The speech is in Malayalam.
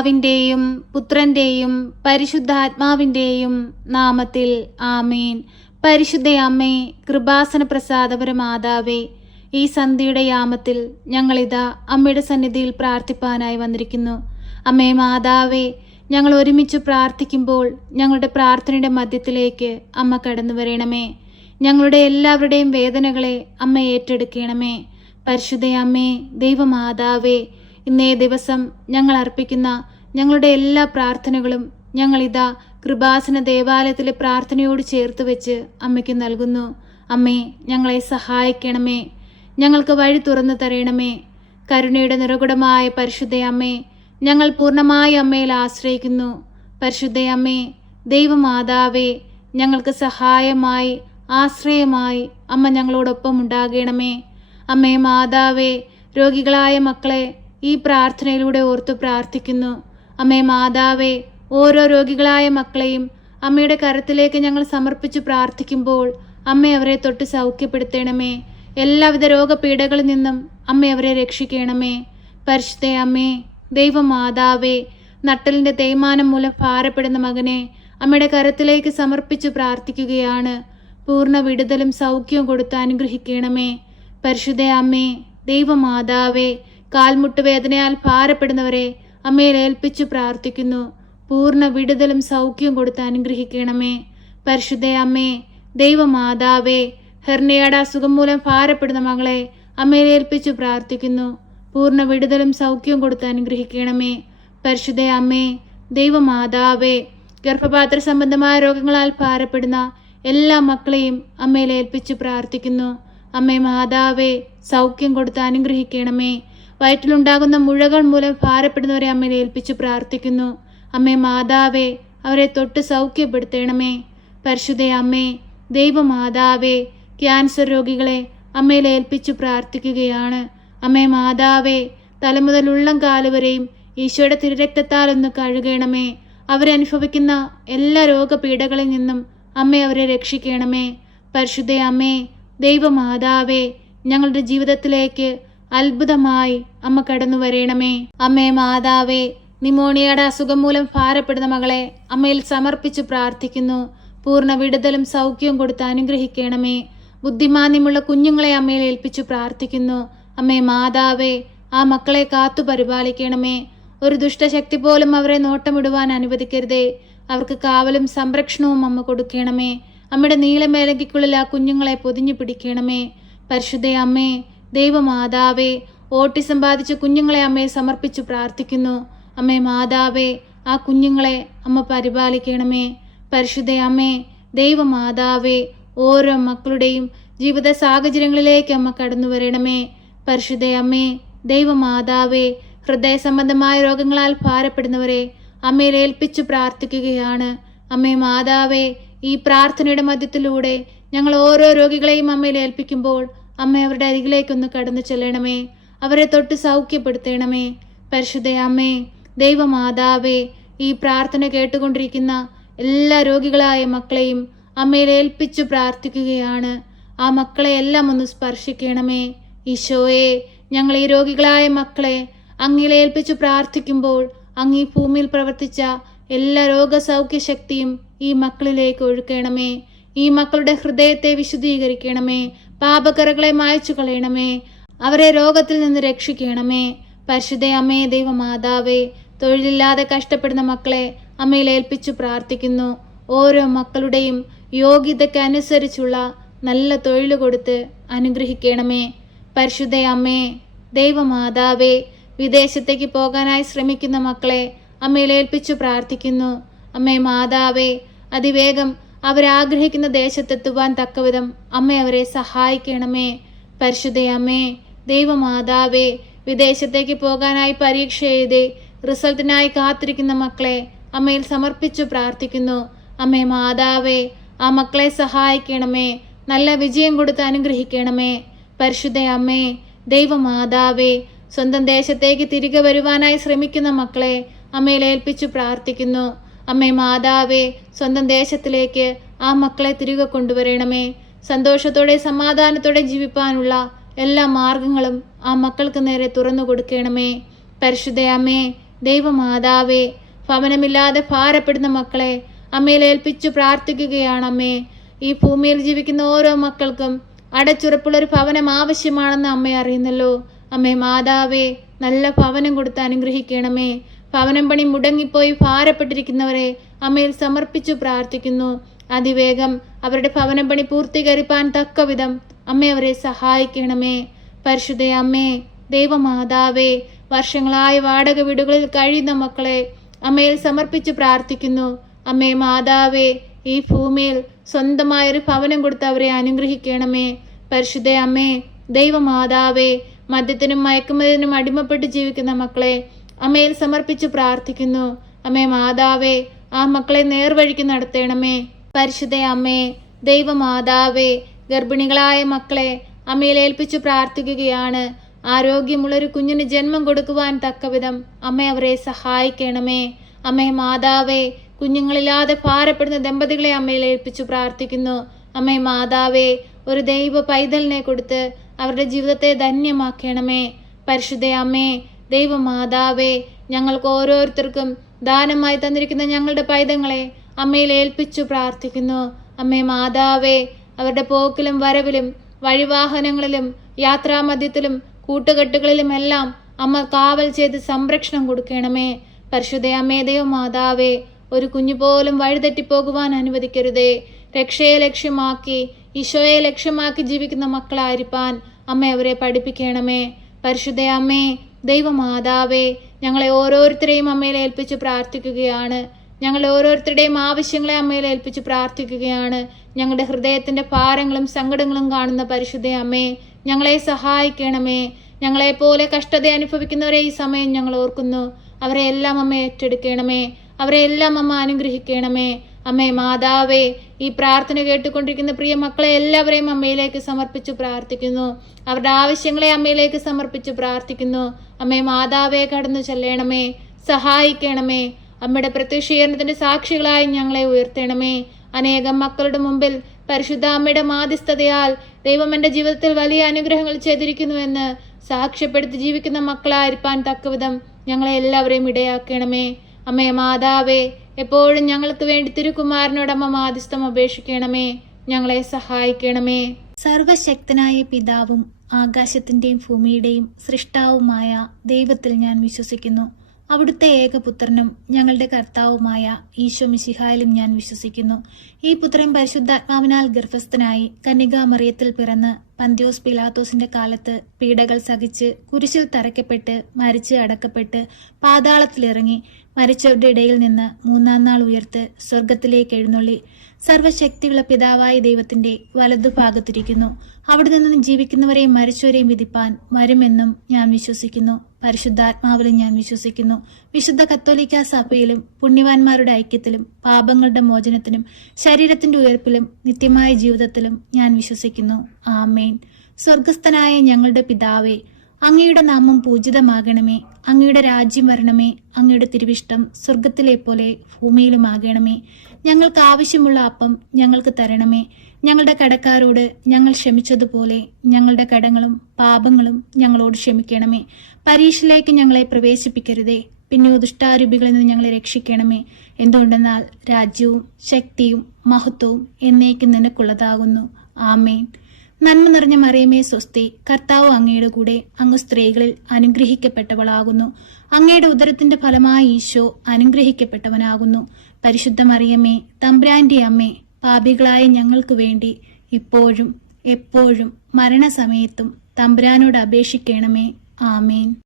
പിതാവിൻ്റെയും പുത്രൻ്റെയും പരിശുദ്ധാത്മാവിൻ്റെയും നാമത്തിൽ ആമേൻ. പരിശുദ്ധ അമ്മേ, കൃപാസന പ്രസാദപരമാതാവേ, ഈ സന്ധ്യയുടെ യാമത്തിൽ ഞങ്ങളിതാ അമ്മയുടെ സന്നിധിയിൽ പ്രാർത്ഥിപ്പാനായി വന്നിരിക്കുന്നു. അമ്മേ മാതാവേ, ഞങ്ങൾ ഒരുമിച്ച് പ്രാർത്ഥിക്കുമ്പോൾ ഞങ്ങളുടെ പ്രാർത്ഥനയുടെ മധ്യത്തിലേക്ക് അമ്മ കടന്നു വരണമേ. ഞങ്ങളുടെ എല്ലാവരുടെയും വേദനകളെ അമ്മ ഏറ്റെടുക്കണമേ. പരിശുദ്ധ അമ്മേ, ദൈവമാതാവേ, ഇന്നേ ദിവസം ഞങ്ങൾ അർപ്പിക്കുന്ന ഞങ്ങളുടെ എല്ലാ പ്രാർത്ഥനകളും ഞങ്ങളിതാ കൃപാസന ദേവാലയത്തിലെ പ്രാർത്ഥനയോട് ചേർത്ത് വെച്ച് അമ്മയ്ക്ക് നൽകുന്നു. അമ്മേ, ഞങ്ങളെ സഹായിക്കണമേ, ഞങ്ങൾക്ക് വഴി തുറന്നു തരണമേ. കരുണയുടെ നിറകുടമായ പരിശുദ്ധ അമ്മേ, ഞങ്ങൾ പൂർണ്ണമായി അമ്മയിൽ ആശ്രയിക്കുന്നു. പരിശുദ്ധ അമ്മേ, ദൈവമാതാവേ, ഞങ്ങൾക്ക് സഹായമായി ആശ്രയമായി അമ്മ ഞങ്ങളോടൊപ്പം ഉണ്ടാകണമേ. അമ്മേ മാതാവേ, രോഗികളായ മക്കളെ ഈ പ്രാർത്ഥനയിലൂടെ ഓർത്തു പ്രാർത്ഥിക്കുന്നു. അമ്മേ മാതാവേ, ഓരോ രോഗികളായ മക്കളെയും അമ്മയുടെ കരത്തിലേക്ക് ഞങ്ങൾ സമർപ്പിച്ച് പ്രാർത്ഥിക്കുമ്പോൾ അമ്മ അവരെ തൊട്ട് സൗഖ്യപ്പെടുത്തണമേ. എല്ലാവിധ രോഗപീഠകളിൽ നിന്നും അമ്മ അവരെ രക്ഷിക്കണമേ. പരിശുദ്ധ അമ്മേ, ദൈവമാതാവേ, നട്ടലിൻ്റെ തേയ്മാനം മൂലം ഭാരപ്പെടുന്ന മകനെ അമ്മയുടെ കരത്തിലേക്ക് സമർപ്പിച്ച് പ്രാർത്ഥിക്കുകയാണ്. പൂർണ്ണ വിടുതലും സൗഖ്യവും കൊടുത്ത് അനുഗ്രഹിക്കണമേ. പരിശുദ്ധ അമ്മേ, ദൈവമാതാവേ, കാൽമുട്ട് വേദനയാൽ ഭാരപ്പെടുന്നവരെ അമ്മയിൽ ഏൽപ്പിച്ചു പ്രാർത്ഥിക്കുന്നു. പൂർണ്ണ വിടുതലും സൗഖ്യവും കൊടുത്ത് അനുഗ്രഹിക്കണമേ. പരിശുദ്ധ അമ്മേ, ദൈവമാതാവേ, ഹെർണിയയുടെ അസുഖം മൂലം ഭാരപ്പെടുന്ന മകളെ അമ്മയിൽ ഏൽപ്പിച്ചു പ്രാർത്ഥിക്കുന്നു. പൂർണ്ണ വിടുതലും സൗഖ്യവും കൊടുത്ത് അനുഗ്രഹിക്കണമേ. പരിശുദ്ധ അമ്മേ, ദൈവമാതാവേ, ഗർഭപാത്ര സംബന്ധമായ രോഗങ്ങളാൽ ഭാരപ്പെടുന്ന എല്ലാ മക്കളെയും അമ്മയിൽ ഏൽപ്പിച്ചു പ്രാർത്ഥിക്കുന്നു. അമ്മേ മാതാവേ, സൗഖ്യം കൊടുത്ത് അനുഗ്രഹിക്കണമേ. വയറ്റിലുണ്ടാകുന്ന മുഴകൾ മൂലം ഭാരപ്പെടുന്നവരെ അമ്മയെ ഏൽപ്പിച്ചു പ്രാർത്ഥിക്കുന്നു. അമ്മേ മാതാവേ, അവരെ തൊട്ട് സൗഖ്യപ്പെടുത്തണമേ. പരിശുദ്ധ അമ്മേ, ദൈവമാതാവേ, ക്യാൻസർ രോഗികളെ അമ്മയിൽ ഏൽപ്പിച്ചു പ്രാർത്ഥിക്കുകയാണ്. അമ്മേ മാതാവേ, തലമുതൽ ഉള്ളം കാലുവരെയും ഈശോയുടെ തിരുരക്തത്താൽ ഒന്ന് കഴുകണമേ. അവരനുഭവിക്കുന്ന എല്ലാ രോഗപീഠകളിൽ നിന്നും അമ്മ അവരെ രക്ഷിക്കണമേ. പരിശുദ്ധ അമ്മേ, ദൈവമാതാവേ, ഞങ്ങളുടെ ജീവിതത്തിലേക്ക് അത്ഭുതമായി അമ്മ കടന്നു വരണമേ. അമ്മേ മാതാവേ, നിമോണിയയുടെ അസുഖം മൂലം ഭാരപ്പെടുന്ന മകളെ അമ്മയിൽ സമർപ്പിച്ചു പ്രാർത്ഥിക്കുന്നു. പൂർണ്ണ വിടുതലും സൗഖ്യവും കൊടുത്ത് അനുഗ്രഹിക്കണമേ. ബുദ്ധിമാന്യമുള്ള കുഞ്ഞുങ്ങളെ അമ്മയിൽ ഏൽപ്പിച്ചു പ്രാർത്ഥിക്കുന്നു. അമ്മേ മാതാവേ, ആ മക്കളെ കാത്തു പരിപാലിക്കണമേ. ഒരു ദുഷ്ടശക്തി പോലും അവരെ നോട്ടമിടുവാൻ അനുവദിക്കരുതേ. അവർക്ക് കാവലും സംരക്ഷണവും അമ്മ കൊടുക്കണമേ. അമ്മയുടെ നീളമേലങ്കിക്കുള്ളിൽ ആ കുഞ്ഞുങ്ങളെ പൊതിഞ്ഞു പിടിക്കണമേ. പരിശുദ്ധ അമ്മേ, ദൈവമാതാവേ, ഓട്ടിസം ബാധിച്ച കുഞ്ഞുങ്ങളെ അമ്മയെ സമർപ്പിച്ചു പ്രാർത്ഥിക്കുന്നു. അമ്മേ മാതാവേ, ആ കുഞ്ഞുങ്ങളെ അമ്മ പരിപാലിക്കണമേ. പരിശുദ്ധ അമ്മേ, ദൈവമാതാവേ, ഓരോ മക്കളുടെയും ജീവിത സാഹചര്യങ്ങളിലേക്ക് അമ്മ കടന്നു വരണമേ. പരിശുദ്ധ അമ്മേ, ദൈവമാതാവേ, ഹൃദയ സംബന്ധമായ രോഗങ്ങളാൽ ഭാരപ്പെടുന്നവരെ അമ്മയിൽ ഏൽപ്പിച്ചു പ്രാർത്ഥിക്കുകയാണ്. അമ്മേ മാതാവേ, ഈ പ്രാർത്ഥനയുടെ മധ്യത്തിലൂടെ ഞങ്ങൾ ഓരോ രോഗികളെയും അമ്മയിൽ ഏൽപ്പിക്കുമ്പോൾ അമ്മ അവരുടെ അരികിലേക്കൊന്ന് കടന്നു ചെല്ലണമേ. അവരെ തൊട്ട് സൗഖ്യപ്പെടുത്തണമേ. പരിശുദ്ധ അമ്മേ, ദൈവമാതാവേ, ഈ പ്രാർത്ഥന കേട്ടുകൊണ്ടിരിക്കുന്ന എല്ലാ രോഗികളായ മക്കളെയും അമ്മയിൽ ഏൽപ്പിച്ചു പ്രാർത്ഥിക്കുകയാണ്. ആ മക്കളെ എല്ലാം ഒന്ന് സ്പർശിക്കണമേ. ഈശോയെ, ഞങ്ങൾ ഈ രോഗികളായ മക്കളെ അങ്ങയിൽ ഏൽപ്പിച്ചു പ്രാർത്ഥിക്കുമ്പോൾ അങ്ങ് ഈ ഭൂമിയിൽ പ്രവർത്തിച്ച എല്ലാ രോഗസൗഖ്യ ശക്തിയും ഈ മക്കളിലേക്ക് ഒഴുക്കണമേ. ഈ മക്കളുടെ ഹൃദയത്തെ വിശുദ്ധീകരിക്കണമേ. പാപക്കറകളെ മായ്ച്ചു കളയണമേ. അവരെ രോഗത്തിൽ നിന്ന് രക്ഷിക്കണമേ. പരിശുദ്ധ അമ്മേ, ദൈവമാതാവേ, തൊഴിലില്ലാതെ കഷ്ടപ്പെടുന്ന മക്കളെ അമ്മയിൽ ഏൽപ്പിച്ചു പ്രാർത്ഥിക്കുന്നു. ഓരോ മക്കളുടെയും യോഗ്യതയ്ക്ക് അനുസരിച്ചുള്ള നല്ല തൊഴിൽ കൊടുത്ത് അനുഗ്രഹിക്കണമേ. പരിശുദ്ധ അമ്മേ, ദൈവമാതാവേ, വിദേശത്തേക്ക് പോകാനായി ശ്രമിക്കുന്ന മക്കളെ അമ്മയിൽ ഏൽപ്പിച്ചു പ്രാർത്ഥിക്കുന്നു. അമ്മേ മാതാവേ, അതിവേഗം അവരാഗ്രഹിക്കുന്ന ദേശത്തെത്തുവാൻ തക്കവിധം അമ്മ അവരെ സഹായിക്കണമേ. പരിശുദ്ധ അമ്മേ, ദൈവമാതാവേ, വിദേശത്തേക്ക് പോകാനായി പരീക്ഷ എഴുതി റിസൾട്ടിനായി കാത്തിരിക്കുന്ന മക്കളെ അമ്മയിൽ സമർപ്പിച്ചു പ്രാർത്ഥിക്കുന്നു. അമ്മേ മാതാവേ, ആ മക്കളെ സഹായിക്കണമേ. നല്ല വിജയം കൊടുത്ത് അനുഗ്രഹിക്കണമേ. പരിശുദ്ധ അമ്മേ, ദൈവമാതാവേ, സ്വന്തം ദേശത്തേക്ക് തിരികെ വരുവാനായി ശ്രമിക്കുന്ന മക്കളെ അമ്മയിൽ ഏൽപ്പിച്ചു പ്രാർത്ഥിക്കുന്നു. അമ്മേ മാതാവേ, സ്വന്തം ദേശത്തിലേക്ക് ആ മക്കളെ തിരികെ കൊണ്ടുവരണമേ. സന്തോഷത്തോടെ സമാധാനത്തോടെ ജീവിപ്പാനുള്ള എല്ലാ മാർഗങ്ങളും ആ മക്കൾക്ക് നേരെ തുറന്നു കൊടുക്കണമേ. പരിശുദ്ധ അമ്മേ, ദൈവമാതാവേ, ഭവനമില്ലാതെ ഭാരപ്പെടുന്ന മക്കളെ അമ്മയിൽ ഏൽപ്പിച്ചു പ്രാർത്ഥിക്കുകയാണ്. അമ്മേ, ഈ ഭൂമിയിൽ ജീവിക്കുന്ന ഓരോ മക്കൾക്കും അടച്ചുറപ്പുള്ളൊരു ഭവനം ആവശ്യമാണെന്ന് അമ്മ അറിയുന്നല്ലോ. അമ്മേ മാതാവേ, നല്ല ഭവനം കൊടുത്ത് അനുഗ്രഹിക്കണമേ. ഭവനം പണി മുടങ്ങിപ്പോയി ഭാരപ്പെട്ടിരിക്കുന്നവരെ അമ്മയിൽ സമർപ്പിച്ചു പ്രാർത്ഥിക്കുന്നു. അതിവേഗം അവരുടെ ഭവനം പണി പൂർത്തീകരിപ്പാൻ തക്കവിധം അമ്മ അവരെ സഹായിക്കണമേ. പരിശുദ്ധ അമ്മേ, ദൈവമാതാവേ, വർഷങ്ങളായി വാടക വീടുകളിൽ കഴിയുന്ന മക്കളെ അമ്മയിൽ സമർപ്പിച്ച് പ്രാർത്ഥിക്കുന്നു. അമ്മേ മാതാവേ, ഈ ഭൂമിയിൽ സ്വന്തമായൊരു ഭവനം കൊടുത്ത് അവരെ അനുഗ്രഹിക്കണമേ. പരിശുദ്ധ അമ്മേ, ദൈവമാതാവേ, മദ്യത്തിനും മയക്കുമരുന്നിനും അടിമപ്പെട്ട് ജീവിക്കുന്ന മക്കളെ അമ്മയിൽ സമർപ്പിച്ച് പ്രാർത്ഥിക്കുന്നു. അമ്മേ മാതാവേ, ആ മക്കളെ നേർവഴിക്ക് നടത്തണമേ. പരിശുദ്ധ അമ്മേ, ദൈവമാതാവേ, ഗർഭിണികളായ മക്കളെ അമ്മയിൽ ഏൽപ്പിച്ചു പ്രാർത്ഥിക്കുകയാണ്. ആരോഗ്യമുള്ളൊരു കുഞ്ഞിന് ജന്മം കൊടുക്കുവാൻ തക്കവിധം അമ്മ അവരെ സഹായിക്കണമേ. അമ്മേ മാതാവേ, കുഞ്ഞുങ്ങളില്ലാതെ ഭാരപ്പെടുന്ന ദമ്പതികളെ അമ്മയിൽ ഏൽപ്പിച്ചു പ്രാർത്ഥിക്കുന്നു. അമ്മേ മാതാവേ, ഒരു ദൈവ പൈതലിനെ കൊടുത്ത് അവരുടെ ജീവിതത്തെ ധന്യമാക്കണമേ. പരിശുദ്ധ അമ്മേ, ദൈവമാതാവേ, ഞങ്ങൾക്ക് ഓരോരുത്തർക്കും ദാനമായി തന്നിരിക്കുന്ന ഞങ്ങളുടെ പൈതങ്ങളെ അമ്മയിൽ ഏൽപ്പിച്ചു പ്രാർത്ഥിക്കുന്നു. അമ്മേ മാതാവേ, അവരുടെ പോക്കിലും വരവിലും വഴിവാഹനങ്ങളിലും യാത്രാമധ്യത്തിലും കൂട്ടുകെട്ടുകളിലുമെല്ലാം അമ്മ കാവൽ ചെയ്ത് സംരക്ഷണം കൊടുക്കണമേ. പരിശുദ്ധ അമ്മേ, ദൈവമാതാവേ, ഒരു കുഞ്ഞു പോലും വഴിതെറ്റിപ്പോകുവാൻ അനുവദിക്കരുതേ. രക്ഷയെ ലക്ഷ്യമാക്കി ഈശോയെ ലക്ഷ്യമാക്കി ജീവിക്കുന്ന മക്കളായിരിക്കാൻ അമ്മ അവരെ പഠിപ്പിക്കണമേ. പരിശുദ്ധ അമ്മേ, ദൈവമാതാവേ, ഞങ്ങളെ ഓരോരുത്തരെയും അമ്മയിൽ ഏൽപ്പിച്ച് പ്രാർത്ഥിക്കുകയാണ്. ഞങ്ങളുടെ ഓരോരുത്തരുടെയും ആവശ്യങ്ങളെ അമ്മയിൽ ഏൽപ്പിച്ച് പ്രാർത്ഥിക്കുകയാണ്. ഞങ്ങളുടെ ഹൃദയത്തിൻ്റെ ഭാരങ്ങളും സങ്കടങ്ങളും കാണുന്ന പരിശുദ്ധ അമ്മേ, ഞങ്ങളെ സഹായിക്കണമേ. ഞങ്ങളെപ്പോലെ കഷ്ടത അനുഭവിക്കുന്നവരെ ഈ സമയം ഞങ്ങൾ ഓർക്കുന്നു. അവരെ എല്ലാം അമ്മ ഏറ്റെടുക്കണമേ. അവരെ എല്ലാം അമ്മ അനുഗ്രഹിക്കണമേ. അമ്മേ മാതാവേ, ഈ പ്രാർത്ഥന കേട്ടുകൊണ്ടിരിക്കുന്ന പ്രിയ മക്കളെ എല്ലാവരെയും അമ്മയിലേക്ക് സമർപ്പിച്ചു പ്രാർത്ഥിക്കുന്നു. അവരുടെ ആവശ്യങ്ങളെ അമ്മയിലേക്ക് സമർപ്പിച്ചു പ്രാർത്ഥിക്കുന്നു. അമ്മേ മാതാവേ, കടന്നു ചെല്ലണമേ, സഹായിക്കണമേ. അമ്മയുടെ പ്രത്യക്ഷീകരണത്തിന്റെ സാക്ഷികളായി ഞങ്ങളെ ഉയർത്തണമേ. അനേകം മക്കളുടെ മുമ്പിൽ പരിശുദ്ധ അമ്മയുടെ മാധ്യസ്ഥതയാൽ ദൈവം എൻ്റെ ജീവിതത്തിൽ വലിയ അനുഗ്രഹങ്ങൾ ചെയ്തിരിക്കുന്നുവെന്ന് സാക്ഷ്യപ്പെടുത്തി ജീവിക്കുന്ന മക്കളായിരിക്കാൻ തക്കവിധം ഞങ്ങളെ എല്ലാവരെയും ഇടയാക്കണമേ. അമ്മേ മാതാവേ, എപ്പോഴും ഞങ്ങൾക്ക് വേണ്ടി തിരുക്കുമാരനോട് അമ്മ മാധ്യസ്ഥം അപേക്ഷിക്കണമേ. ഞങ്ങളെ സഹായിക്കണമേ. സർവശക്തനായ പിതാവും ആകാശത്തിന്റെയും ഭൂമിയുടെയും സൃഷ്ടാവുമായ ദൈവത്തിൽ ഞാൻ വിശ്വസിക്കുന്നു. അവിടുത്തെ ഏകപുത്രനും ഞങ്ങളുടെ കർത്താവുമായ ഈശോ മിശിഹായിലും ഞാൻ വിശ്വസിക്കുന്നു. ഈ പുത്രൻ പരിശുദ്ധാത്മാവിനാൽ ഗർഭസ്ഥനായി കന്യകാമറിയത്തിൽ പിറന്ന് പന്തിയോസ് പിലാത്തോസിന്റെ കാലത്ത് പീഡകൾ സഹിച്ച് കുരിശിൽ തറയ്ക്കപ്പെട്ട് മരിച്ച് അടക്കപ്പെട്ട് പാതാളത്തിലിറങ്ങി മരിച്ചവരുടെ ഇടയിൽ നിന്ന് മൂന്നാം നാൾ ഉയർത്ത് സ്വർഗത്തിലേക്ക് എഴുന്നള്ളി സർവശക്തിയുള്ള പിതാവായ ദൈവത്തിന്റെ വലതുഭാഗത്തിരിക്കുന്നു. അവിടെ നിന്ന് ജീവിക്കുന്നവരെയും മരിച്ചവരെയും വിധിപ്പാൻ വരുമെന്നും ഞാൻ വിശ്വസിക്കുന്നു. പരിശുദ്ധാത്മാവിലും ഞാൻ വിശ്വസിക്കുന്നു. വിശുദ്ധ കത്തോലിക്ക സഭയിലും പുണ്യവാന്മാരുടെ ഐക്യത്തിലും പാപങ്ങളുടെ മോചനത്തിനും ശരീരത്തിന്റെ ഉയർപ്പിലും നിത്യമായ ജീവിതത്തിലും ഞാൻ വിശ്വസിക്കുന്നു. ആമേൻ. സ്വർഗസ്ഥനായ ഞങ്ങളുടെ പിതാവേ, അങ്ങയുടെ നാമം പൂജിതമാകണമേ. അങ്ങയുടെ രാജ്യം വരണമേ. അങ്ങയുടെ തിരുവിഷ്ടം സ്വർഗത്തിലെ പോലെ ഭൂമിയിലുമാകണമേ. ഞങ്ങൾക്ക് ആവശ്യമുള്ള അപ്പം ഞങ്ങൾക്ക് തരണമേ. ഞങ്ങളുടെ കടക്കാരോട് ഞങ്ങൾ ക്ഷമിച്ചതുപോലെ ഞങ്ങളുടെ കടങ്ങളും പാപങ്ങളും ഞങ്ങളോട് ക്ഷമിക്കണമേ. പരീക്ഷയിലേക്ക് ഞങ്ങളെ പ്രവേശിപ്പിക്കരുതേ, പിന്നെ ദുഷ്ടാരൂപികളിൽ നിന്ന് ഞങ്ങളെ രക്ഷിക്കണമേ. എന്തുകൊണ്ടെന്നാൽ രാജ്യവും ശക്തിയും മഹത്വവും എന്നേക്കും നിനക്കുള്ളതാകുന്നു. ആമേൻ. നന്മ നിറഞ്ഞ മറിയമേ സ്വസ്തി, കർത്താവ് അങ്ങയുടെ കൂടെ, അങ്ങ് സ്ത്രീകളിൽ അനുഗ്രഹിക്കപ്പെട്ടവളാകുന്നു. അങ്ങയുടെ ഉദരത്തിന്റെ ഫലമായി ഈശോ അനുഗ്രഹിക്കപ്പെട്ടവനാകുന്നു. പരിശുദ്ധ മറിയമേ, തമ്പുരാന്റെ അമ്മേ, പാപികളായ ഞങ്ങൾക്ക് വേണ്ടി ഇപ്പോഴും എപ്പോഴും മരണസമയത്തും തമ്പുരാനോട് അപേക്ഷിക്കണമേ. ആമേൻ.